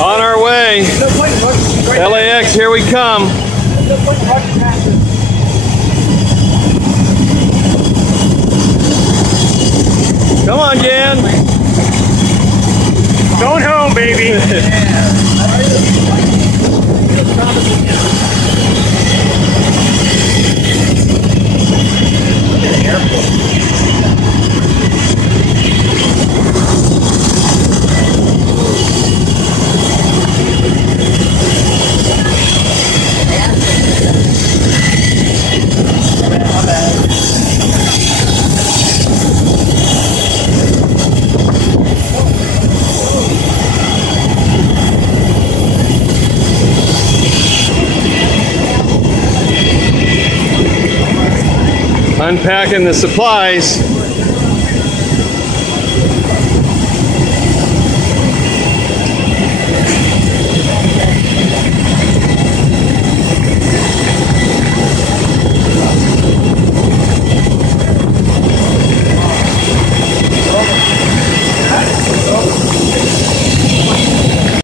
On our way. LAX, here we come. Come on, Jan. Going home, baby. Unpacking the supplies.